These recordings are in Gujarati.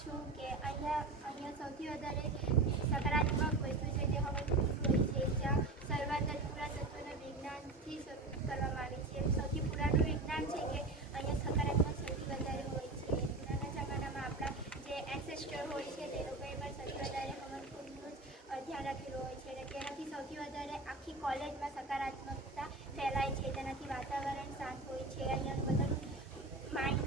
છું કે અહીંયા સૌથી વધારે સકારાત્મક વસ્તુ છે જે હવનકુંડ હોય છે, જ્યાં શરૂઆત પુરાતત્વના વિજ્ઞાનથી કરવામાં આવી છે. સૌથી પુરાણું વિજ્ઞાન છે કે અહીંયા સકારાત્મક સૌથી વધારે હોય છે. પુરાના જમાનામાં આપણા જે એન્સેસ્ટર હોય છે તે લોકોએ પણ સૌથી વધારે હવનકુંડનું જ ધ્યાન રાખેલું હોય છે અને તેનાથી સૌથી વધારે આખી કોલેજમાં સકારાત્મકતા ફેલાય છે. તેનાથી વાતાવરણ શાંત હોય છે. અહીંયા બધાનું માઇન્ડ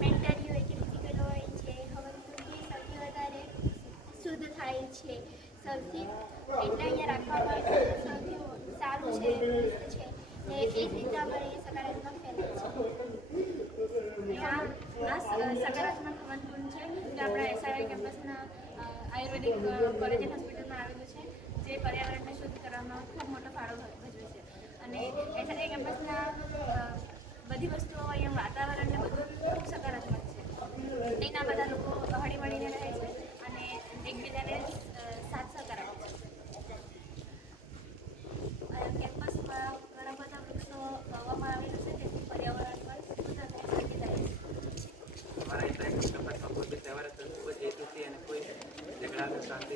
મેન્ટલી હોય કે ફિઝિકલ હોય છે. હવનકુંડથી સૌથી વધારે શુદ્ધ થાય છે. સૌથી એટલે અહીંયા રાખવામાં આવે છે સૌથી સારું છે છે ને એ જ રીતે અમારે અહીંયા સકારાત્મક ફેલાય છે. આ સકારાત્મક હવનકુંડ છે જે આપણા એસઆરઆઈ કેમ્પસના આયુર્વેદિક કોલેજ એન્ડ હોસ્પિટલમાં આવેલું છે, જે પર્યાવરણને શુદ્ધ કરવામાં ખૂબ મોટો ફાળો ભજવે છે. અને એસઆરઆઈ કેમ્પસના બધી વસ્તુઓ અહીંયા વાતાવરણને બધું ખૂબ સકારાત્મક છે. અહીંના બધા લોકો હળી મળીને રહે છે અને એકબીજાને સાથ સહકાર આપે છે. કેમ્પસમાં ઘણા બધા વૃક્ષો વાવવામાં આવેલું છે, જેથી પર્યાવરણ પર શુદ્ધ અને શાંતિ થાય છે. हमारा इंटरेक्शन कैंपस में कोई त्यौहार खूब हेतुથી અને કોઈ ઝઘડા શાંતિ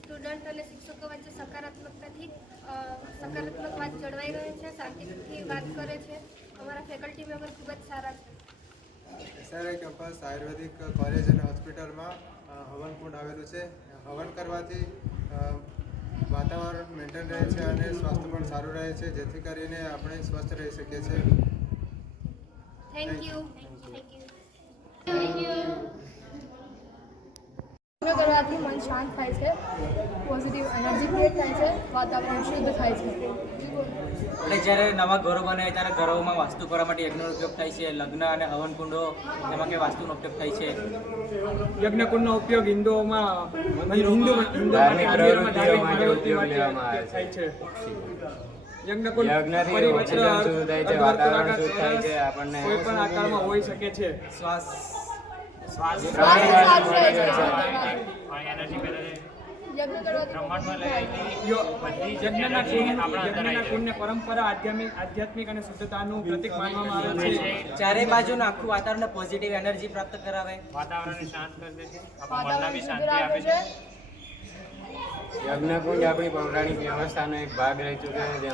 સ્ટુડન્ટ અને શિક્ષકો વચ્ચે સકારાત્મકતાથી સકારાત્મક વાત જળવાઈ રહે છે, શાંતિથી વાત કરે છે. અમારા ફેકલ્ટી મેમ્બર ખૂબ જ સારા છે. એસઆરઆઈ કેમ્પસ આયુર્વેદિક કોલેજ અને હોસ્પિટલમાં હવનકુંડ આવેલું છે. હવન કરવાથી વાતાવરણ મેન્ટેન રહે છે અને સ્વાસ્થ્ય પણ સારું રહે છે, જેથી કરીને આપણે સ્વસ્થ રહી શકીએ છીએ. Thank you. કરવાથી મન શાંત થાય છે, પોઝિટિવ એનર્જી ક્રિએટ થાય છે, વાતાવરણ શુદ્ધ થાય છે. એટલે જ્યારે નવા ઘરો બને ત્યારે ઘરોમાં વાસ્તુ કરવા માટે યજ્ઞનો ઉપયોગ થાય છે. લગ્ન અને હવનકુંડો એમાં કે વાસ્તુનો ઉપયોગ થાય છે. યજ્ઞકુંડનો ઉપયોગ હિન્દુઓમાં ધાર્મિક પ્રવૃત્તિઓ માટે ઉપયોગ લેવામાં આવે થાય છે. છે. યજ્ઞકુંડ યજ્ઞથી ઓક્સિજન શુદ્ધ થાય છે, વાતાવરણ શુદ્ધ થાય છે, આપણને કોઈ પણ આકારમાં હોઈ શકે છે. યજ્ઞના કુંડને પરંપરા, આધ્યાત્મિક અને શુદ્ધતાનું પ્રતીક માનવામાં આવે છે. ચારે બાજુનું આખું વાતાવરણ પોઝિટિવ એનર્જી પ્રાપ્ત કરાવે, વાતાવરણને શાંત કરી દે છે, આપણા મનને બી શાંતિ આપે છે. યજ્ઞકુંડ આપણી પૌરાણિક વ્યવસ્થાનો એક ભાગ રહી ચૂક્યો છે,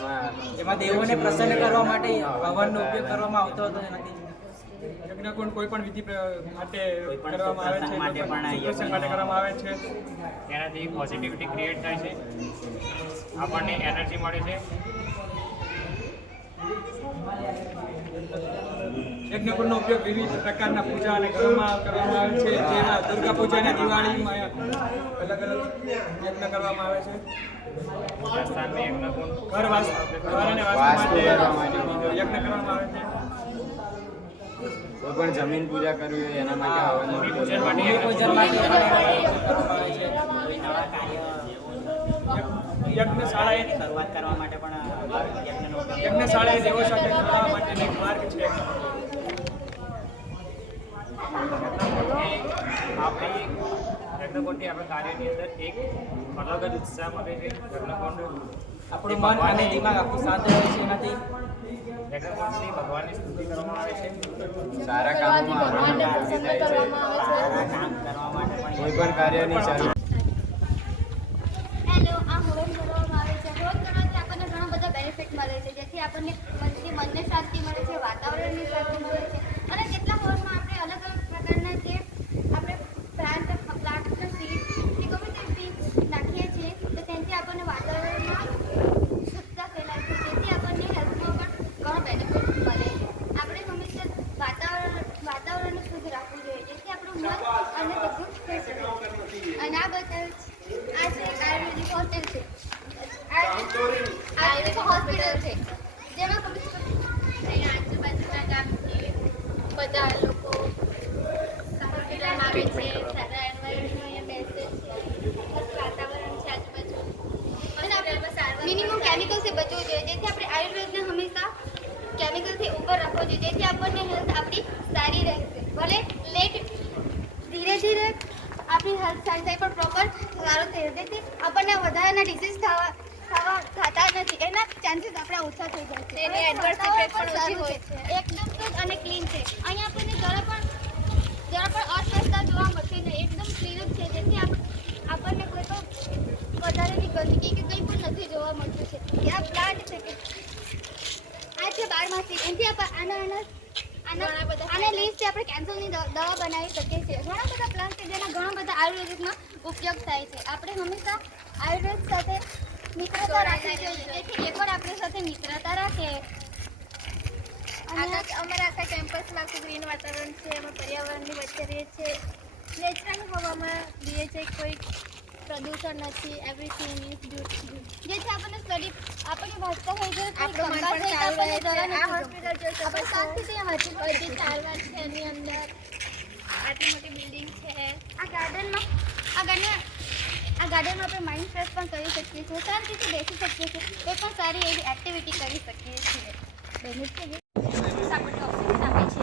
એમાં દેવોને પ્રસન્ન કરવા માટે હવનનો ઉપયોગ કરવામાં આવતો હતો. એનાથી યજ્ઞકુંડ કોઈ પણ વિધિ માટે કરવામાં આવે છે, પ્રસંગ માટે પણ પ્રસંગ માટે કરવામાં આવે છે. એનાથી પોઝિટિવિટી ક્રિએટ થાય છે, આપણને એનર્જી મળે છે. યજ્ઞકુંડનો ઉપયોગ વિવિધ પ્રકારના પૂજા અને કરવામાં આવે છે. જેમાં દુર્ગા પૂજા અને દિવાળીમાં અલગ અલગ યજ્ઞ કરવામાં આવે છે. રાજસ્થાનમાં યજ્ઞકુંડ ઘર અને વાસ્તુ માટે યજ્ઞ કરવામાં આવે છે. કોઈ પણ જમીન પૂજા કરવી હોય એના માટે હવનનો ઉપયોગ પૂજન માટે પૂજન માટે કરવામાં આવે છે. યજ્ઞશાળાએ શરૂઆત કરવા માટે પણ યજ્ઞશાળાએ દેવો સાથે જોડવા માટેનો એક માર્ગ છે. આપણે યજ્ઞકુંડથી આપણા કાર્યની અંદર એક અલગ જ ઉત્સાહ મળે છે. યજ્ઞકુંડ આપણું મન અને દિમાગ આખું શાંત રહે છે. એનાથી યજ્ઞકુંડથી ભગવાનની સ્તુતિ કરવામાં આવે છે. સારા કામમાં ભગવાનને પ્રસન્ન કરવામાં આવે છે. કામ કરવા માટે પણ કોઈ પણ કાર્યની શરૂઆત હેલો, આ હવન કરવામાં આવે છે. હવન કરવાથી આપણને ઘણા બધા બેનિફિટ મળે છે, જેથી આપણને મનને શાંતિ મળે છે, વાતાવરણની શાંતિ મળે છે. અને કેટલા હવનમાં આપણે અલગ અલગ પ્રકારના જે આપણે પ્લાન્ટના સીડ કે ગમે તે બી નાખીએ છીએ, તો તેનાથી આપણને વાતાવરણમાં શુદ્ધતા ફેલાય છે, જેથી આપણને હેલ્થમાં પણ ઘણો બેનિફિટ મળે છે. આપણે હંમેશા વાતાવરણને શુદ્ધ રાખવું જોઈએ, જેથી આપણું મન અને બધું થઈ શકે. અને આ બધા આ છે આયુર્વેદિક હોસ્ટેલ છે, આયુર્વેદિક હોસ્પિટલ છે, જેમાં આજુબાજુના ગામથી બધા લોકો હોસ્પિટલમાં આવે છે. સારા એન્વાયરમેન્ટમાં બેસે છે, વાતાવરણ છે આજુબાજુ. અને આપણે મિનિમમ કેમિકલથી બચવું જોઈએ, જેથી આપણે આયુર્વેદને હંમેશા કેમિકલથી ઉપર રાખવો જોઈએ, જેથી આપણને હેલ્થ આપણી સારી રહેશે. ભલે લેટ ધીરે ધીરે આપણી હેલ્થ સારી થાય પણ પ્રોપર સારું થઈ, જેથી આપણને વધારાના ડિસીઝ થતા નથી એના ચાન્સીસ આપણા ઓછા થઈ જાય છે એની એડવર્સ ઇફેક્ટ પણ ઓછી હોય છે એકદમ શુદ્ધ અને ક્લીન છે અહીંયા આપણને જરા પણ અસ્વચ્છતા જોવા મળતી નહીં એકદમ ક્લીન જ છે જેથી આપણને કોઈ પણ વધારેની ગંદકી કે કંઈ પણ નથી જોવા મળતું છે કે આ પ્લાન્ટ છે કે આ છે બારમાસી એનાથી આના લીવ્સથી આપણે કેન્સરની દવા બનાવી શકીએ છીએ ઘણા બધા પ્લાન્ટ છે જેના ઘણા બધા આયુર્વેદિકમાં ઉપયોગ થાય છે આપણે હંમેશા આયુર્વેદ સાથે મિત્રતા રાખવી જોઈએ જેથી એ પણ આપણી સાથે મિત્રતા રાખે અને અમારા આખા કેમ્પસમાં આખું ગ્રીન વાતાવરણ છે અમે પર્યાવરણની વચ્ચે રહીએ છીએ નેચરલ હવામાં રહીએ છીએ કોઈ પ્રદૂષણ નથી એવરીથિંગ ઇઝ બ્યુટીફુલ જેથી આપણને સ્ટડી આપણને વાંચતા હોય છે આપણું મન પણ સારું રહે છે આ હોસ્પિટલ જો આપણે શાંતિથી વાંચી બધી સારવાર છે એની અંદર આટલી મોટી બિલ્ડિંગ છે આ ગાર્ડનમાં આપણે માઇન્ડ ફ્રેશ પણ કરી શકીએ છીએ શાંતિથી બેસી શકીએ છીએ એ પણ સારી એવી એક્ટિવિટી કરી શકીએ છીએ બેનિફિટ આપણને ઓક્સિજન આપે છે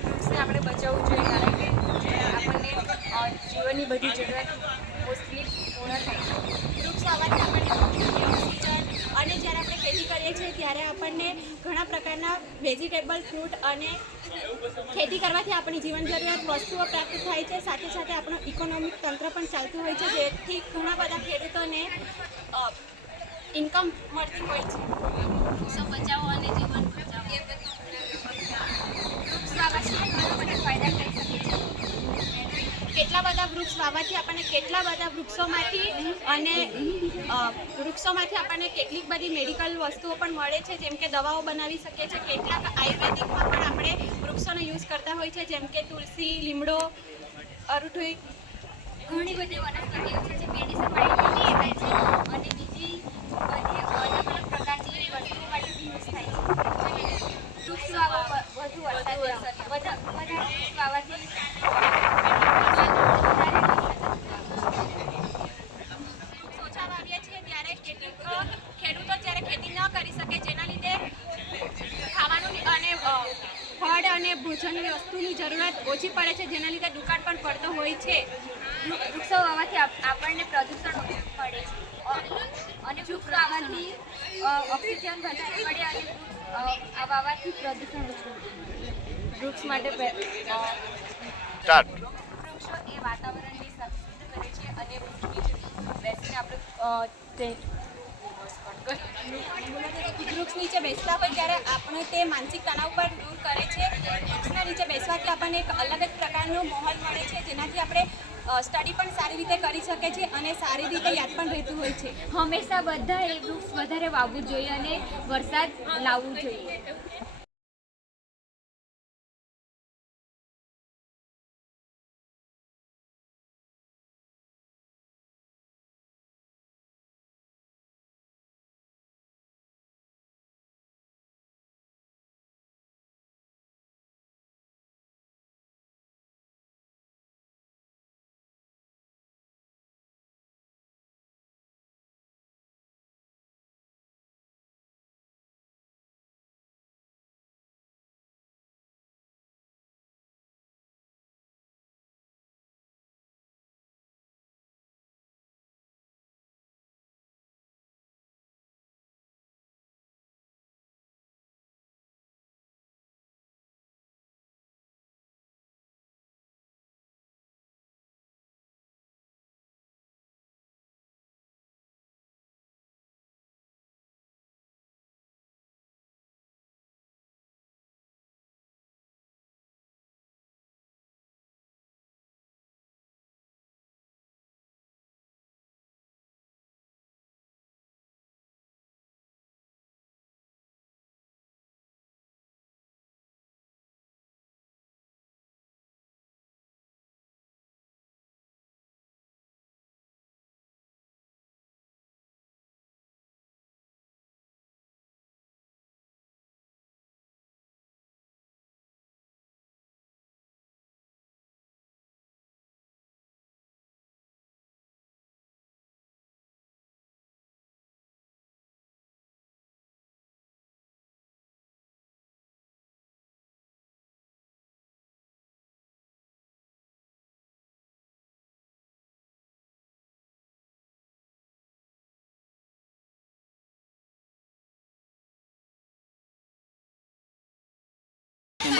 વૃક્ષને આપણે બચાવવું જોઈએ કારણ કે આપણને જીવનની બધી જરૂરિયાત મોસ્ટલી પૂર્ણ થાય છે વૃક્ષ આવવાથી આપણને ઓક્સિજન અને જ્યારે આપણે ખેતી કરીએ છીએ ત્યારે આપણને ઘણા પ્રકારના વેજીટેબલ ફ્રૂટ અને ખેતી કરવાથી આપણી જીવન જરૂરિયાત વસ્તુઓ પ્રાપ્ત થાય છે સાથે સાથે આપણું ઇકોનોમિક તંત્ર પણ ચાલતું હોય છે જેથી ઘણા બધા ખેડૂતોને ઇન્કમ મળતી હોય છે વૃક્ષો બચાવો અને જીવન બચાવો વૃક્ષ વાવવાથી ઘણા બધા ફાયદા થઈ શકે છે કેટલા બધા વૃક્ષ વાવવાથી આપણને કેટલા બધા વૃક્ષોમાંથી આપણને કેટલીક બધી મેડિકલ વસ્તુઓ પણ મળે છે જેમ કે દવાઓ બનાવી શકીએ છીએ કેટલાક આયુર્વેદિકમાં પણ આપણે વૃક્ષોનો યુઝ કરતા હોય છે જેમ કે તુલસી લીમડો અરુઠુઈ ઘણી બધી વનસ્પતિઓ છે જે મેડિસિન માટે થાય છે અને બીજી બધી અલગ અલગ પ્રકારની વસ્તુઓ માટે બી યુઝ થાય છે વૃક્ષ વાવવા વધુ વરસાદ બધા વૃક્ષ વાવવાથી ઓછા વાવીએ છીએ ત્યારે કેટલીક ખેડૂતો જ્યારે ખેતી ન કરી શકે જેના લીધે ખાવાનું અને ફળ અને ભોજનની વસ્તુની જરૂરિયાત ઓછી પડે છે જેના લીધે દુકાળ પણ પડતો હોય છે વૃક્ષો વાવવાથી આપણને પ્રદૂષણ ઓછું મળે છે અને વૃક્ષ વાવવાથી ઓક્સિજન વધારે મળે અને વાવવાથી પ્રદૂષણ ઓછું વૃક્ષ માટે વૃક્ષો એ વાતાવરણને શુદ્ધ કરે છે અને બેસીને આપણે વૃક્ષ નીચે બેસતા હોય ત્યારે આપણે તે માનસિક તણાવ પર દૂર કરે છે વૃક્ષના નીચે બેસવાથી આપણને એક અલગ જ પ્રકારનો માહોલ મળે છે જેનાથી આપણે સ્ટડી પણ સારી રીતે કરી શકે છે અને સારી રીતે યાદ પણ રહેતું હોય છે હંમેશા બધાએ વૃક્ષ વધારે વાવવું જોઈએ અને વરસાદ લાવવું જોઈએ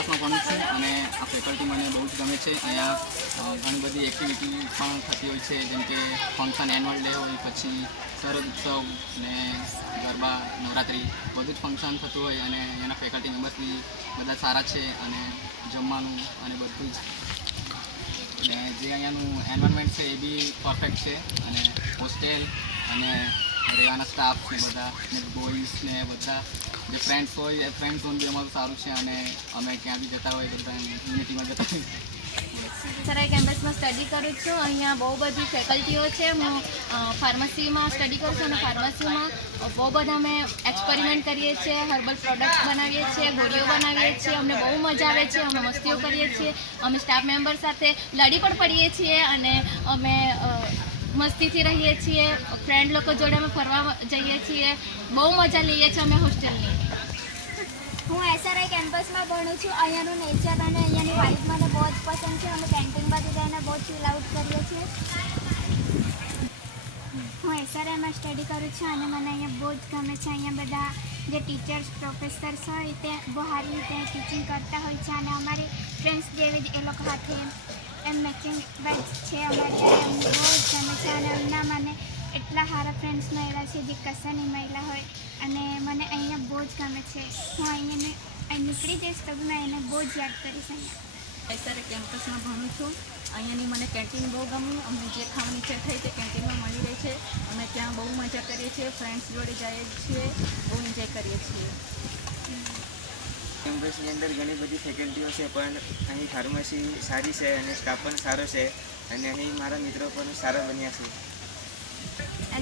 કેમ્પસમાં ભણું છું અને આ ફેકલ્ટી મને બહુ જ ગમે છે. અહીંયા ઘણી બધી એક્ટિવિટી પણ થતી હોય છે, જેમ કે ફંક્શન એન્યુઅલ ડે હોય, પછી શરદ ઉત્સવ ને ગરબા, નવરાત્રિ બધું જ ફંક્શન થતું હોય અને એના ફેકલ્ટી મેમ્બર્સ બી બધા સારા છે અને જમવાનું અને બધું જ ને જે અહીંયાનું એન્વાયરમેન્ટ છે એ બી પરફેક્ટ છે અને હોસ્ટેલ અને રહેવાના સ્ટાફ ને બધા ને બોયઝ ને બધા જે ફ્રેન્ડ્સ હોય એ ફ્રેન્ડ ઝોન બી અમારું સારું છે અને અમે ક્યાં બી જતા હોય બધા યુનિટીમાં જતા હોય. સરાય કેમ્પસમાં સ્ટડી કરું છું. અહીંયા બહુ બધી ફેકલ્ટીઓ છે. હું ફાર્મસીમાં સ્ટડી કરું છું અને ફાર્મસીમાં બહુ બધા અમે એક્સપેરિમેન્ટ કરીએ છીએ, હર્બલ પ્રોડક્ટ્સ બનાવીએ છીએ, ગોળીઓ બનાવીએ છીએ. અમને બહુ મજા આવે છે. અમે મસ્તીઓ કરીએ છીએ. અમે સ્ટાફ મેમ્બર સાથે લડી પણ પડીએ છીએ અને અમે મસ્તીથી રહીએ છીએ. ફ્રેન્ડ લોકો જોડે અમે ફરવા જઈએ છીએ. બહુ મજા લઈએ છીએ અમે હોસ્ટેલની. હું SRI કેમ્પસમાં ભણું છું. અહીંયાનું નેચર અને અહીંયાની વાઇબ મને બહુ જ પસંદ છે. અમે કેન્ટીન બાજુ જઈને બહુ ચીલ આઉટ કરીએ છીએ. હું SRIમાં સ્ટડી કરું છું અને મને અહીંયા બહુ જ ગમે છે. અહીંયા બધા જે ટીચર્સ પ્રોફેસર્સ હોય તે બહુ સારી રીતે ટીચિંગ કરતા હોય છે અને અમારી ફ્રેન્ડ્સ જેવી જ એ લોકો સાથે એમ મેચિંગ બેચ છે અમારી. અમને બહુ જ ગમે છે અને એમના મને એટલા સારા ફ્રેન્ડ્સ મળ્યા છે જે કશા નહીં મળ્યા હોય અને મને અહીંયા બહુ જ ગમે છે. હું અહીંયા નીકળી જઈશ તો મેં એને બહુ જ યાદ કરીશ. અહીંયા SRI કેમ્પસમાં ભણું છું. અહીંયાની મને કેન્ટીન બહુ ગમી. અમને જે ખાવાની ઈચ્છા થઈ તે કેન્ટીનમાં મળી રહે છે. અમે ત્યાં બહુ મજા કરીએ છીએ. ફ્રેન્ડ્સ જોડે જઈએ છીએ. બહુ એન્જોય કરીએ છીએ. કેમ્પસની અંદર ઘણી બધી ફેકલ્ટીઓ છે, પણ અહીં ફાર્મસી સારી છે અને સ્ટાફ પણ સારો છે અને અહીં મારા મિત્રો પણ સારા બન્યા છે.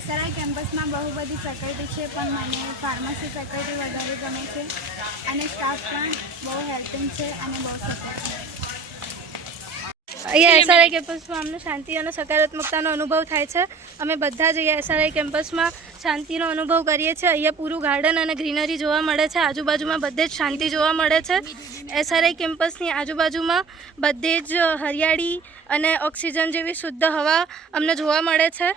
SRI કેમ્પસમાં બહુ બધી ફેકલ્ટી છે, પણ મને ફાર્મસી ફેકલ્ટી વધારે ગમે છે અને સ્ટાફ પણ બહુ હેલ્પિંગ છે અને બહુ સપોર્ટ છે. અહીંયા SRI કેમ્પસમાં અમને શાંતિ અને સકારાત્મકતાનો અનુભવ થાય છે. અમે બધા જ અહીંયા SRI કેમ્પસમાં શાંતિનો અનુભવ કરીએ છીએ. અહીંયા પૂરું ગાર્ડન અને ગ્રીનરી જોવા મળે છે. આજુબાજુમાં બધે જ શાંતિ જોવા મળે છે. SRI કેમ્પસની આજુબાજુમાં બધે જ હરિયાળી અને ઓક્સિજન જેવી શુદ્ધ હવા અમને જોવા મળે છે.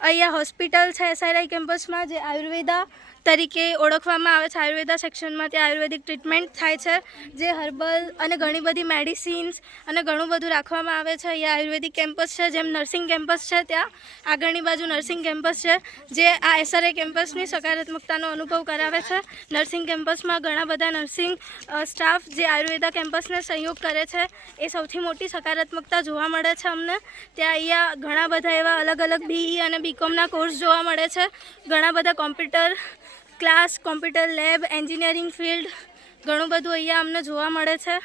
અહીંયા હોસ્પિટલ છે SRI કેમ્પસમાં, જે આયુર્વેદા તરીકે ઓળખવામાં આવે છે. આયુર્વેદા સેક્શનમાં ત્યાં આયુર્વેદિક ટ્રીટમેન્ટ થાય છે, જે હર્બલ અને ઘણી બધી મેડિસિન્સ અને ઘણું બધું રાખવામાં આવે છે. અહીંયા આયુર્વેદિક કેમ્પસ છે, જેમ નર્સિંગ કેમ્પસ છે ત્યાં આગળની બાજુ નર્સિંગ કેમ્પસ છે, જે આ SRI કેમ્પસની સકારાત્મકતાનો અનુભવ કરાવે છે. નર્સિંગ કેમ્પસમાં ઘણા બધા નર્સિંગ સ્ટાફ જે આયુર્વેદા કેમ્પસને સહયોગ કરે છે, એ સૌથી મોટી સકારાત્મકતા જોવા મળે છે અમને. ત્યાં અહીંયા ઘણા બધા એવા અલગ અલગ BE અને BComના કોર્સ જોવા મળે છે. ઘણા બધા computer class, computer lab, engineering field ઘણું બધું અહીંયા અમને જોવા મળે છે,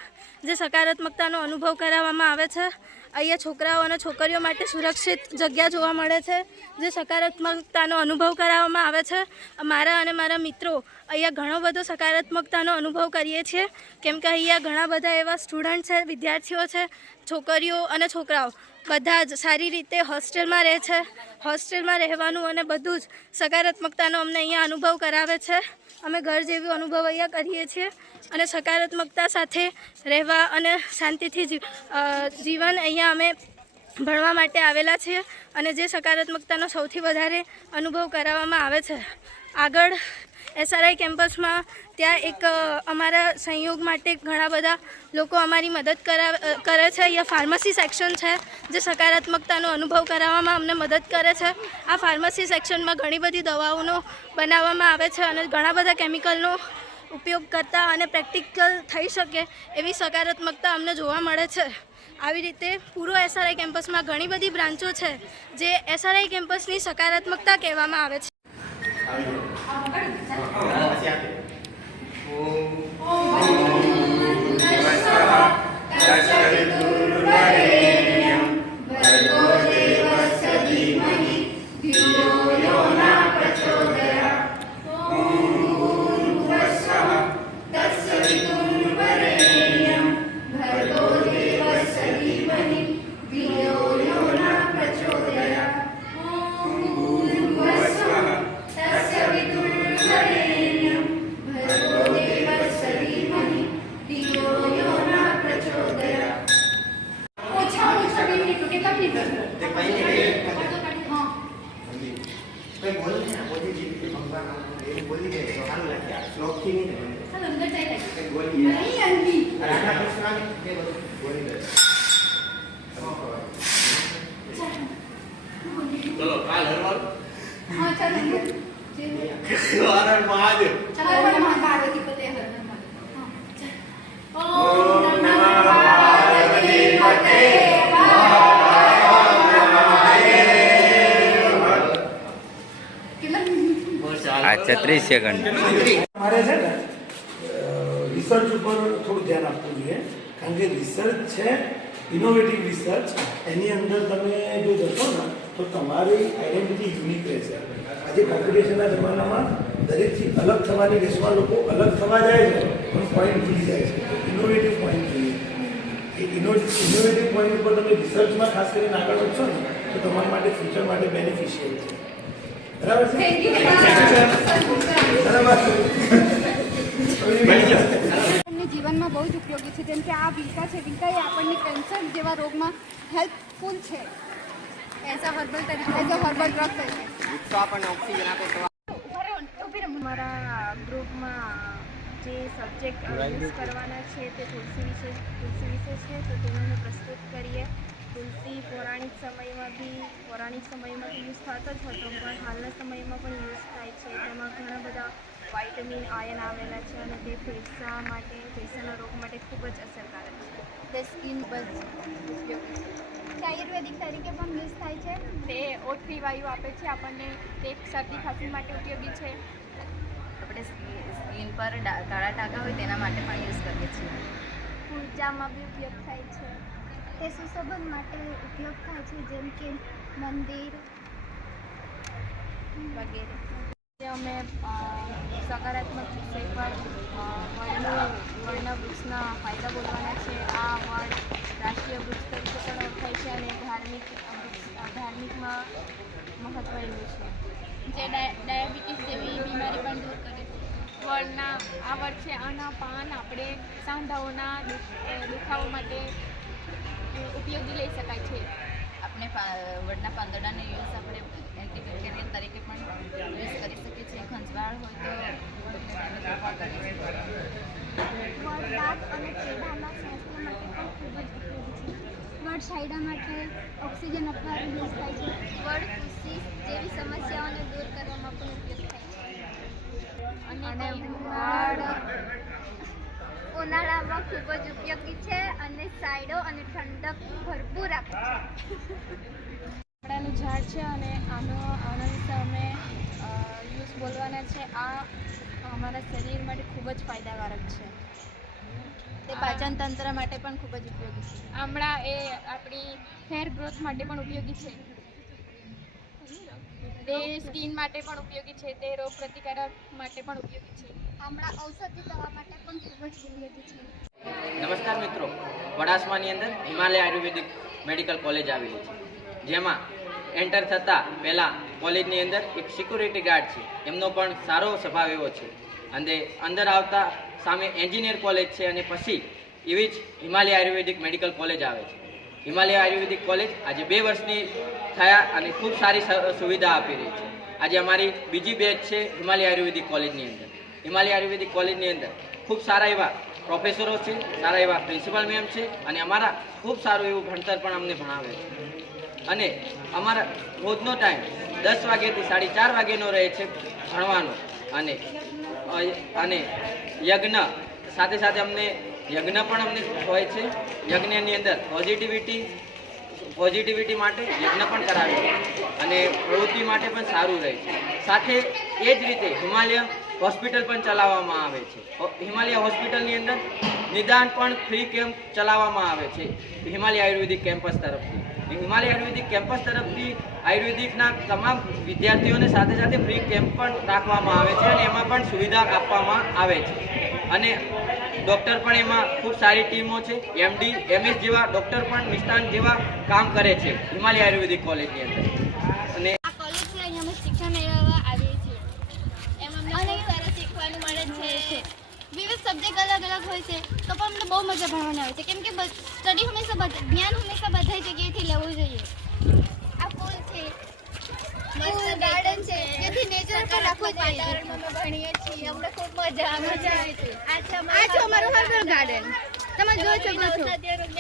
જે સકારાત્મકતાનો અનુભવ કરાવવામાં આવે છે. અહીંયા છોકરાઓ અને છોકરીઓ માટે સુરક્ષિત જગ્યા જોવા મળે છે, જે સકારાત્મકતાનો અનુભવ કરાવવામાં આવે છે. મારા અને મારા મિત્રો અહીંયા ઘણો બધો સકારાત્મકતાનો અનુભવ કરીએ છીએ, કેમ કે અહીંયા ઘણા બધા એવા સ્ટુડન્ટ છે, વિદ્યાર્થીઓ છે, છોકરીઓ અને છોકરાઓ બધા જ સારી રીતે હોસ્ટેલમાં રહે છે. હોસ્ટેલમાં રહેવાનું અને બધું જ સકારાત્મકતાનો અમને અહીંયા અનુભવ કરાવે છે. અમે ઘર જેવો અનુભવ અહીંયા કરીએ છીએ અને સકારાત્મકતા સાથે રહેવા અને શાંતિથી જીવન અહીંયા અમે ભણવા માટે આવેલા છીએ અને જે સકારાત્મકતાનો સૌથી વધારે અનુભવ કરાવવામાં આવે છે. આગળ SRI કેમ્પસમાં ત્યાં એક અમારા સંયોગ માટે ઘણા બધા લોકો અમારી મદદ કરે છે. અહીંયા ફાર્મસી સેક્શન છે, જે સકારાત્મકતાનો અનુભવ કરાવવામાં અમને મદદ કરે છે. આ ફાર્મસી સેક્શનમાં ઘણી બધી દવાઓનો બનાવવામાં આવે છે અને ઘણા બધા કેમિકલનો ઉપયોગ કરતા અને પ્રેક્ટિકલ થઈ શકે એવી સકારાત્મકતા અમને જોવા મળે છે. આવી રીતે પૂરો SRI કેમ્પસમાં ઘણી બધી બ્રાન્ચો છે, જે SRI કેમ્પસની સકારાત્મકતા કહેવામાં આવે છે. अच्छा 30 સેકન્ડ મારે છે ને રિસર્ચ ઉપર થોડું ધ્યાન આપવું જોઈએ કારણ કે રિસર્ચ છે ઇનોવેટિવ રિસર્ચ એની અંદર તમે જો જશો ને તો તમારી આઈડેન્ટિટી યુનિક રહેશે આજે કોમ્પિટિશનના જમાનામાં દરેકથી અલગ થવાની રેસમાં લોકો અલગ થવા જાય છે પણ પોઈન્ટ ભૂલી જાય છે ઇનોવેટિવ પોઈન્ટ જોઈએ એ ઇનોવેટિવ પોઈન્ટ ઉપર તમે રિસર્ચમાં ખાસ કરીને આગળ વધશો ને તો તમારા માટે ફ્યુચર માટે બેનિફિશિયલ છે બરાબર છે જીવનમાં બહુ જ ઉપયોગી છે જેમ કે આ વિકા છે વિકા એ આપણને કેન્સર જેવા રોગમાં હેલ્પફુલ છે એઝ અ હર્બલ ડ્રગ તરીકે અમારા ગ્રુપમાં જે સબ્જેક્ટ યુઝ કરવાના છે તે તુલસી વિશે છે તો તેને અમે પ્રસ્તુત કરીએ. તુલસી પૌરાણિક સમયમાં બી યુઝ થતો જ હતો પણ હાલના સમયમાં પણ યુઝ થાય છે. તેમાં ઘણા બધા વાઇટામિન આયન આવેલા છે અને તે ફેફસાના રોગ માટે ખૂબ જ અસરકારક છે. તે સ્કિન પર ઉપયોગી છે આયુર્વેદિક તરીકે પણ યુઝ થાય છે. તે ઓઠી વાયુ આપે છે આપણને. તે શરદી ખાંસી માટે ઉપયોગી છે. આપણે સ્કિન પર કાળા ટાંકા હોય તેના માટે પણ યુઝ કરીએ છીએ. પૂજામાં બી ઉપયોગ થાય છે. તે સુશોભન માટે ઉપયોગ થાય છે જેમ કે મંદિર વગેરે. અમે સકારાત્મક વિષય પર વડના વૃક્ષના ફાયદા બોલવાના છે. આ વડ રાષ્ટ્રીય વૃક્ષ તરીકે પણ ઓળખાય છે અને ધાર્મિકમાં મહત્વનું છે. જે ડાયાબિટીસ જેવી બીમારી પણ દૂર કરે છે. આ વડ છે. આના પાન આપણે સાંધાઓના દુખાવા માટે ઉપયોગી લઈ શકાય છે. આપણે વડના પાંદડાને યુઝ આપણે એન્ટીબેક્ટેરિયલ તરીકે પણ યુઝ કરી શકીએ છીએ. ખંજવાળ હોય તો વડ દાંત અને પેઢાના સ્વાસ્થ્ય માટે પણ ખૂબ જ ઉપયોગી છે. વડ છાંયડા માટે ઓક્સિજન આપવાનું યુઝ થાય છે. વડ ખુશી જેવી સમસ્યાઓને દૂર કરવામાં પણ ઉપયોગ થાય છે. અને વડ ઉનાળામાં ખૂબ જ ઉપયોગી છે અને સાયડો અને ઠંડક ભરપૂર આપે છે. આમળાનું ઝાડ છે અને આના વિશે અમે યુઝ બોલવાના છે. આ અમારા શરીર માટે ખૂબ જ ફાયદાકારક છે. તે પાચન તંત્ર માટે પણ ખૂબ જ ઉપયોગી છે. આમળા એ આપણી હેર ગ્રોથ માટે પણ ઉપયોગી છે. તે સ્કિન માટે પણ ઉપયોગી છે. તે રોગ પ્રતિકારક માટે પણ ઉપયોગી છે. આમળા ઔષધિ દવા માટે પણ ખૂબ જ ઉપયોગી છે. નમસ્કાર મિત્રો, વડાસમાની અંદર હિમાલય આયુર્વેદિક મેડિકલ કોલેજ આવેલી છે, જેમાં એન્ટર થતાં પહેલાં કોલેજની અંદર એક સિક્યુરિટી ગાર્ડ છે. એમનો પણ સારો સ્વભાવ એવો છે. અને અંદર આવતા સામે એન્જિનિયર કોલેજ છે અને પછી એવી જ હિમાલય આયુર્વેદિક મેડિકલ કોલેજ આવે છે. હિમાલય આયુર્વેદિક કોલેજ આજે 2 વર્ષની થયા અને ખૂબ સારી સુવિધા આપી રહી છે. આજે અમારી બીજી બેચ છે હિમાલય આયુર્વેદિક કોલેજની અંદર. હિમાલય આયુર્વેદિક કોલેજની અંદર ખૂબ સારા એવા પ્રોફેસરો છે, સારા એવા પ્રિન્સિપલ મેમ છે અને અમારા ખૂબ સારું એવું ભણતર પણ અમને ભણાવે છે. અને અમારા રોજનો ટાઈમ 10 વાગ્યાથી 4:30 વાગ્યાનો રહે છે ભણવાનો. અને યજ્ઞ સાથે સાથે અમને યજ્ઞ પણ અમને હોય છે. યજ્ઞની અંદર પોઝિટિવિટી માટે યજ્ઞ પણ કરાવે છે અને પ્રવૃત્તિ માટે પણ સારું રહે છે. સાથે એ જ રીતે હિમાલય હોસ્પિટલ પણ ચલાવવામાં આવે છે. હિમાલય હોસ્પિટલની અંદર નિદાન પણ ફ્રી કેમ્પ ચલાવવામાં આવે છે હિમાલય આયુર્વેદિક કેમ્પસ તરફથી. હિમાલય આયુર્વેદિક કેમ્પસ તરફથી આયુર્વેદિકના તમામ વિદ્યાર્થીઓને સાથે સાથે ફ્રી કેમ્પ પણ રાખવામાં આવે છે અને એમાં પણ સુવિધા આપવામાં આવે છે. અને ડૉક્ટર પણ એમાં ખૂબ સારી ટીમો છે. MD, MS જેવા ડૉક્ટર પણ નિષ્ણાત જેવા કામ કરે છે હિમાલય આયુર્વેદિક કોલેજની અંદર. અને આ કોલેજ છે અહીંયા અમે શિક્ષણ મેળવવા આવીએ છીએ. એમ અમને ખૂબ સારું શીખવાનું મળે છે. વિવિધ સબ્જેક્ટ અલગ અલગ હોય છે તો પણ અમને બહુ મજા ભણવાની આવે છે કેમ કે સ્ટડી હંમેશા જ્ઞાન હંમેશા બધા જગ્યાએથી લેવું જોઈએ. આ ફૂલ છે, મસ્ત ગાર્ડન છે, જેથી નેચર પર રાખવું જોઈએ. વાતાવરણમાં અમે ભણીએ છીએ, અમને ખૂબ મજા આવે છે. આ છે અમારું હર્બલ ગાર્ડન. તમે જોઈ શકો છો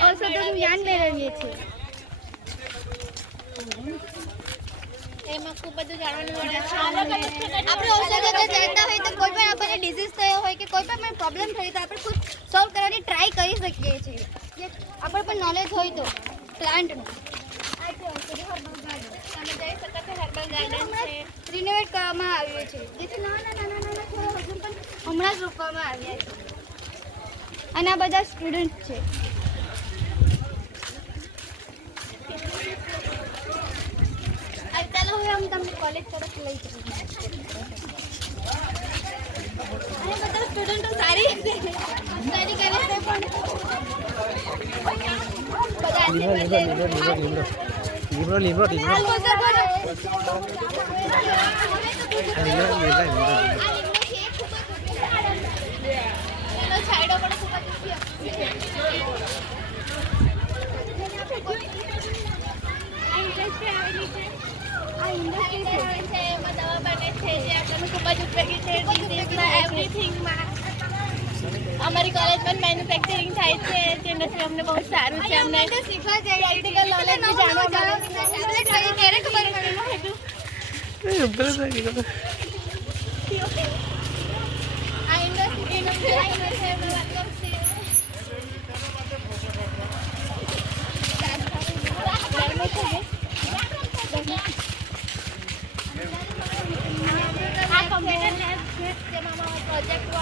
ઔષધોનું જ્ઞાન મેળવીએ છીએ. એમાં ખૂબ બધું જાણવાનું મળે છે. આપણે ઔષધો તો જતા હોય તો કોઈ પણ આપણને ડિઝીઝ થયો હોય કે કોઈ પણ પ્રોબ્લેમ થયો તો આપણે ખુદ સોલ્વ કરવાની ટ્રાય કરી શકીએ છીએ જે આપણે પણ નોલેજ હોય તો પ્લાન્ટનું રિનોવેટ કરવામાં આવ્યું છે જેથી નાના છોડ હજુ પણ હમણાં જ રોપવામાં આવ્યા છે અને આ બધા સ્ટુડન્ટ છે. ચાલો હવે હું તમને કોલેજ તરફ લઈ જઉં અને બધા સ્ટુડન્ટો સારી રીતે સ્ટડી કરે છે પણ છાયડો પણ ખૂબ અમારી કોલેજમાં મેન્યુફેક્ચરિંગ થાય છે તેનાથી અમને બહુ સારું છે. અમને શીખવા જઈએ પ્રેક્ટિકલ નોલેજ બી જાણવા મળે ક્યારે ખબર પડે આ યુનિવર્સિટીનો મતલબ આ કમ્પ્યુટર લેબ છે જેમાં અમારો પ્રોજેક્ટ વર્ક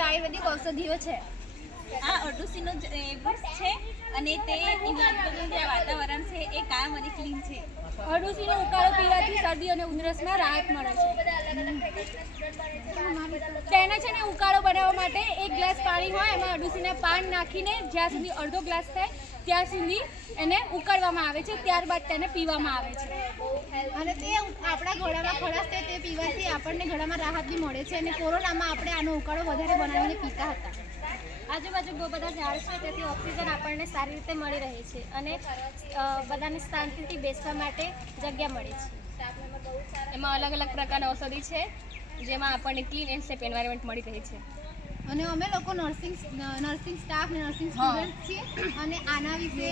આયુર્વેદિક ઔષધિઓ છે. આ અરડુસીનો વૃક્ષ છે અને તે એની આજુબાજુનું જે વાતાવરણ છે એ કાયમ અને ક્લીન છે. અરડુસીનો ઉકાળો પીવાથી શરદી અને ઉધરસમાં રાહત મળે છે. તેને છે ને ઉકાળો બનાવવા માટે 1 ગ્લાસ પાણી હોય એમાં અરડુસીના પાન નાખીને જ્યાં સુધી અડધો ગ્લાસ થાય ત્યાં સુધી એને ઉકાળવામાં આવે છે. ત્યારબાદ તેને પીવામાં આવે છે અને તે આપણા ગળામાં ખરાશ થાય તે પીવાથી આપણને ગળામાં રાહત બી મળે છે અને કોરોનામાં આપણે આનો ઉકાળો વધારે બનાવીને પીતા હતા. આજુબાજુ બહુ બધા ઝાડ છે તેથી ઓક્સિજન આપણને સારી રીતે મળી રહે છે અને બધાને શાંતિથી બેસવા માટે જગ્યા મળે છે. એમાં અલગ અલગ પ્રકારના ઔષધિ છે જેમાં આપણને ક્લીન એન્ડ સેફ એન્વાયરમેન્ટ મળી રહે છે. અને અમે લોકો નર્સિંગ સ્ટાફ અને નર્સિંગ સ્ટુડન્ટ છીએ અને આના વિશે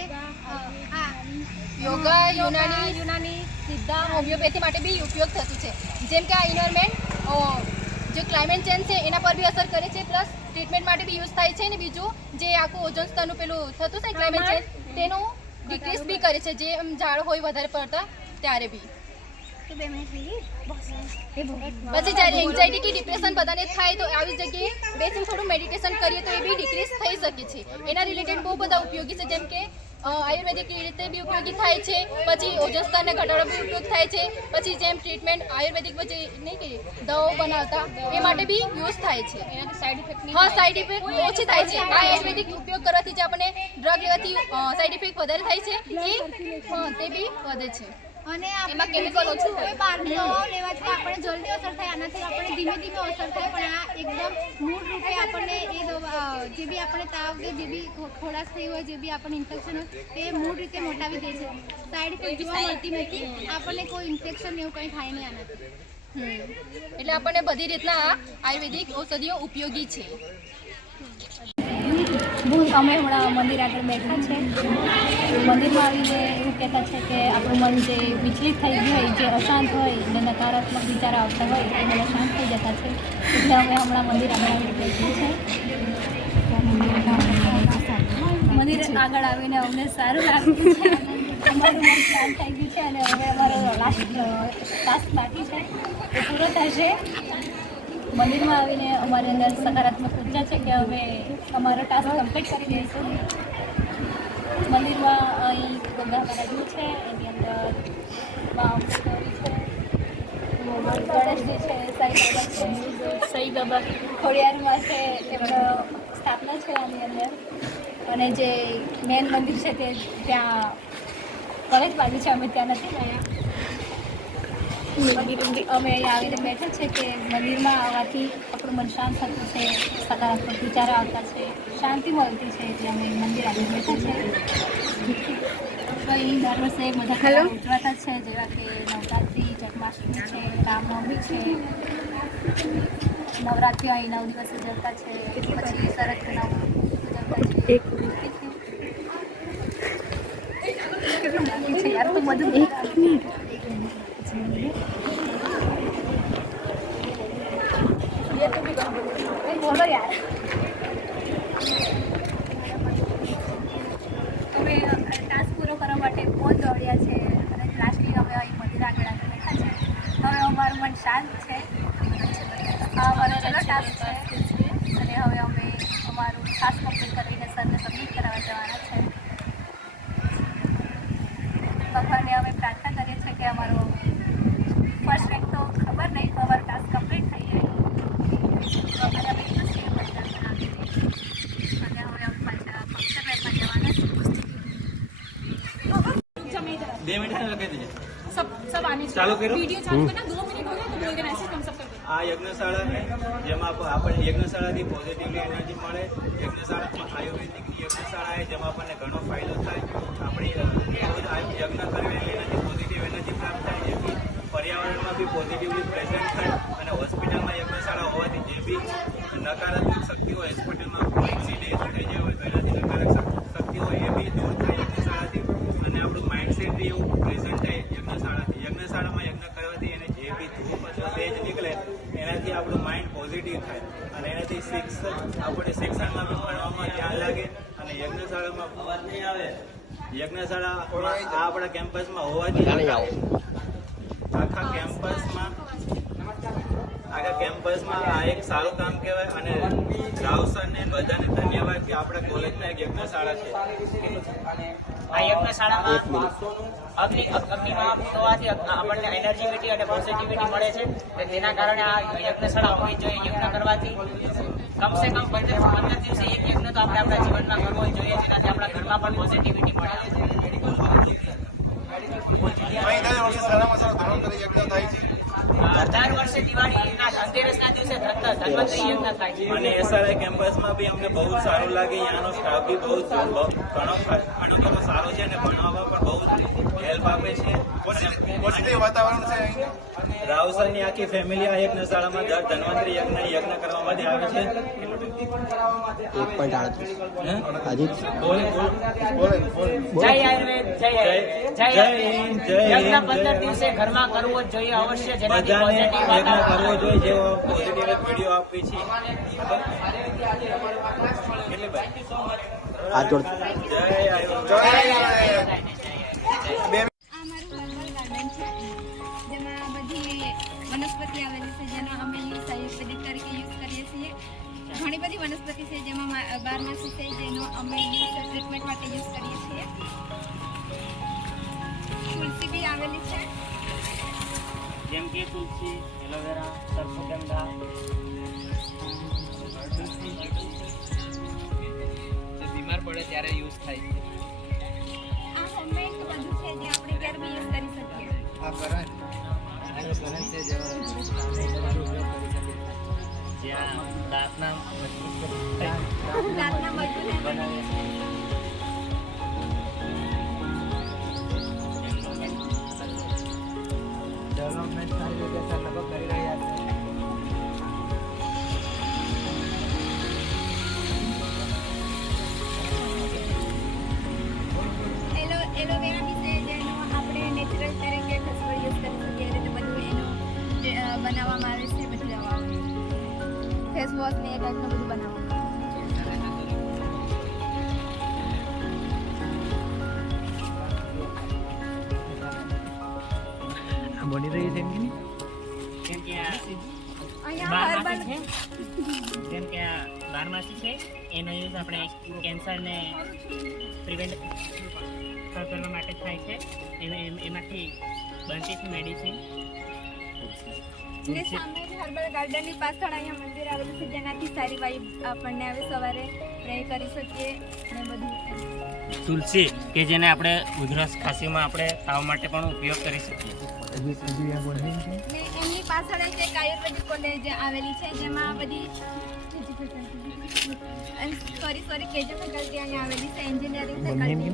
યોગા યુનાની સિદ્ધા હોમિયોપેથી માટે બી ઉપયોગ થતું છે. જેમ કે આ એન્વાયરમેન્ટ જે ક્લાઇમેટ ચેન્જ છે એના પર બી અસર કરે છે પ્લસ ટ્રીટમેન્ટ માટે બી યુઝ થાય છે અને બીજું જે આખું ઓઝોન સ્તરનું પેલું થતું છે ક્લાઇમેટ ચેન્જ તેનું ડિક્રીઝ બી કરે છે જે ઝાડ હોય વધારે પડતા ત્યારે બી. પછી જ્યારે એન્ઝાઇટી કે ડિપ્રેશન બધાને થાય તો આવી જગ્યાએ બેસીને થોડું મેડિટેશન કરીએ તો એ બી ડિક્રીઝ થઈ શકે છે. એના રિલેટેડ બહુ બધા ઉપયોગી છે જેમ કે આયુર્વેદિક રીતે બી ઉપયોગી થાય છે, પછી ઓજન સ્તરને ઘટાડવા બી ઉપયોગ થાય છે, પછી જેમ ટ્રીટમેન્ટ આયુર્વેદિક પછી નહીં કે દવાઓ બનાવતા એ માટે બી યુઝ થાય છે. સાઈડ ઇફેક્ટ ઓછી થાય છે. આ આયુર્વેદિક ઉપયોગ કરવાથી જે આપણને ડ્રગ લેવાથી સાઈડ ઇફેક્ટ વધારે થાય છે તે બી વધે છે. અને એમાં કેમિકલ ઓછું હોય. બહારની દવાઓ લેવાથી આપણે જલ્દી અસર થાય, આનાથી આપણે ધીમે ધીમે અસર થાય, પણ આ એકદમ મૂળ રૂપે આપણને એ દવા જે બી આપણે તાવ કે જે બી ખોડાશ થઈ હોય, જે બી આપણને ઇન્ફેક્શન હોય તે મૂળ રીતે મટાવી દે છે. સાઈડ ઇફેક્ટ જોવા મળતી નથી, આપણને કોઈ ઇન્ફેક્શન એવું કંઈ થાય નહીં આનાથી. એટલે આપણને બધી રીતના આ આયુર્વેદિક ઔષધિઓ ઉપયોગી છે. અમે હમણાં મંદિર આગળ બેઠા છે. મંદિરમાં આવીને એવું કહેતા છે કે આપણું મન જે વિચલિત થઈ ગયું હોય, જે અશાંત હોય અને નકારાત્મક વિચારો આવતા હોય એ બધા શાંત થઈ જતા છે. એટલે અમે હમણાં મંદિર આગળ આવીને બેઠી છે. મંદિર આગળ આવીને અમને સારું લાગ્યું છે. અમારું મન શાંત થઈ ગયું છે અને હવે અમારો લાસ્ટ ટાસ્ક બાકી છે એ પૂરો થશે. મંદિરમાં આવીને અમારી અંદર સકારાત્મક ઉર્જા છે કે અમે અમારો ટાસ્ક કમ્પ્લીટ કરી દઈશું. મંદિરમાં અહીં ગંગા મહારાજનું છે, એની અંદર મા અંબેશ્વરી છે, ગણેશજી છે, સાઈ બાબા ખોડિયારમાં છે, એમનો સ્થાપના છે આની અંદર. અને જે મેન મંદિર છે તે ત્યાં કોલેજ બાજુ છે, અમે ત્યાં નથી ગયા. અમે અહીંયા આવીને બેઠા છે કે મંદિરમાં આવવાથી આપણું મન શાંત થતું છે, સકારાત્મક વિચારો આવતા છે, શાંતિ મળતી છે, એટલે અમે મંદિર આવી બેઠા છે. અહીં દર વર્ષે બધા ઉજવાતા છે, જેવા કે નવરાત્રિ, જન્માષ્ટમી છે, રામનવમી છે. નવરાત્રિ અહીં 9 દિવસ ઉજવતા છે, પછી શરદ પૂનમ ઉજવતા છે. યાર તો બધું બોલો યાર. અમે ટાસ્ક પૂરો કરવા માટે બહુ દોડ્યા છે અને લાસ્ટલી અમે અહીં મંદિર આગળ આવી બેઠા છે. હવે અમારું મન શાંત છે. આ અમારો છેલ્લો ટાસ્ક છે અને હવે અમે અમારું ટાસ્ક કમ્પ્લીટ કરીને સરને સબમિટ કરાવવા જવાના છે. ભગવાનને અમે પ્રાર્થના કરીએ છીએ કે અમારો ફર્સ્ટ રેન્ક તો ખબર નહીં, તો અમારું ટાસ્ક કમ્પ્લીટ થઈ જાય. અને અમે ખુશ છીએ બધા અને હવે અમે પાછા ફંક્શન રેપમાં જવાના છીએ. 2 मिनट लगे थे. सब आने चालू करो. वीडियो चालू करना 2 मिनट हो गया तो बोल देना, ऐसे हम सब कर देंगे. આ યજ્ઞશાળા જેમાં આપણે યજ્ઞશાળાથી પોઝિટિવલી એનર્જી મળે. યજ્ઞશાળા આયુર્વેદિકની યજ્ઞશાળા છે જેમાં આપણને ઘણો ફાયદો થાય. આપણી યજ્ઞ કરવી એનાથી પોઝિટિવ એનર્જી પ્રાપ્ત થાય, જેથી પર્યાવરણમાં બી પોઝિટિવલી પ્રેઝન્ટ થાય. અને હોસ્પિટલમાં યજ્ઞશાળા હોવાથી જે બી નકારાત્મક શક્તિ હોય, હોસ્પિટલમાં એક્સિડન્ટ થઈ જાય હોય તો એનાથી નકારાત્મક શક્તિ હોય એ બી દૂર થાય યજ્ઞશાળાથી. અને આપણું માઇન્ડસેટ બી એવું પ્રેઝન્ટ થાય યજ્ઞશાળાથી. યજ્ઞશાળામાં યજ્ઞ કરવાથી એને જે બી ધૂપ અથવા તેજ નીકળે એનાથી આપણું માઇન્ડ પોઝિટિવ થાય અને એનાથી આપણે શિક્ષણમાં બી ભણવામાં ધ્યાન લાગે. અને યજ્ઞશાળામાં અવાજ નહીં આવે. યજ્ઞશાળા આ આપણા કેમ્પસમાં હોવાથી આખા કેમ્પસમાં આ એક સારું કામ કહેવાય. અને રાવ સરને બધાને ધન્યવાદ કે આપણા કોલેજમાં એક યજ્ઞશાળા છે. આ યજ્ઞશાળામાં અગ્નિમાં હોવાથી આપણને એનર્જીવિટી અને પોઝિટિવિટી મળે છે. તેના કારણે આ યજ્ઞશાળા હોવી જોઈએ. યજ્ઞ કરવાથી કમસે કમ 15 દિવસે એક યજ્ઞ તો આપણે આપણા જીવનમાં કરવો જોઈએ, જેનાથી આપણા ઘરમાં પણ પોઝિટિવિટી મળે છે. દર વર્ષે દિવાળીના ધનતેરસના દિવસે ધન્વંતરી યજ્ઞ થાય છે. અને એસઆરઆઈ કેમ્પસમાં બી અમને બહુ સારું લાગે. ત્યાંનો સ્ટાફ બી બહુ ઘણો બધો સારો છે અને ભણવામાં પણ બહુ હેલ્પ આપે છે. પોઝિટિવ વાતાવરણ છે. રાવસરની આખી ફેમિલી આ યજ્ઞશાળામાં દર ધન્વંતરી યજ્ઞ કરવા માટે આવે છે. જય આયુર્વેદ, જય હિન્દ. યજ્ઞ 15 દિવસે ઘરમાં કરવો જ જોઈએ અવશ્ય, જેનાથી પોઝિટિવ યજ્ઞ કરવો જોઈએ. જેવો પોઝિટિવ વિડીયો આપી છે. કેટલી ભાઈ આ મારું હર્બલ ગાર્ડન છે, જેમાં બધી વનસ્પતિ આવેલી છે જેનો અમે આયુર્વેદિક તરીકે યુઝ કરીએ છીએ. ઘણી બધી વનસ્પતિ છે જેમાં 12 માસી છે જેનો અમે ટ્રીટમેન્ટ માટે યુઝ કરીએ છીએ. આવેલી છે, જેમ કે તુલસી, એલોવેરા, સર્પગંધા, બીમાર પડે ત્યારે યુઝ થાય છે. આ હોમમેડ બધું છે જે આપણે ઘર બી યુઝ કરી શકીએ. આ કરંટ છે જેનો ઉપયોગ કરી શકે. જ્યાં દાંતના દાંતના મજબૂત બનાવીએ છીએ. ડેવલપમેન્ટ સારી રીતે સર લોકો કરી રહ્યા છે. એલોવેરા બી છે જેનો આપણે નેચરલ તરીકે ફેસ પર યુઝ કરી શકીએ. એ રીતે બધું એનું બનાવવામાં આવે છે. બધી દવાઓ ફેસ વોશ ને એ ટાઈપનું બધું બનાવવામાં આવે છે. બની રહી છે કેમ કે અહીંયા હર્બલ જેમ કે આ બારમાસી છે એનો યુઝ આપણે કેન્સરને પ્રિવેન્ટ કરવા માટે થાય છે. એમાંથી બનતી છે મેડિસિન. ને સામે જ હર્બલ ગાર્ડનની પાછળ અહીંયા મંદિર આવેલું છે જેનાથી સારી વાઇબ આપણને આવે. સવારે પ્રે કરી શકીએ ને બધું. તુલસી કે જેને આપણે ઉધરસ ખાંસીમાં આપણે તાવ માટે પણ ઉપયોગ કરી શકીએ. ને એમની પાછળ જ એક આયુર્વેદિક કોલેજ આવેલી છે જેમાં બધી સોરી કેજો ફેકલ્ટી અહીંયા આવેલી છે. એન્જિનિયરિંગ ફેકલ્ટી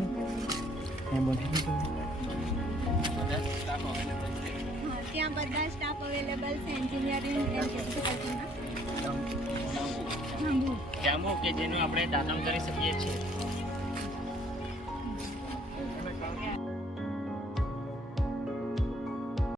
ત્યાં બધા સ્ટાફ અવેલેબલ છે એન્જિનિયરિંગ એન્ડ ફેકલ્ટીના. જાંબુ કે જેનું આપણે દાતણ કરી શકીએ છીએ.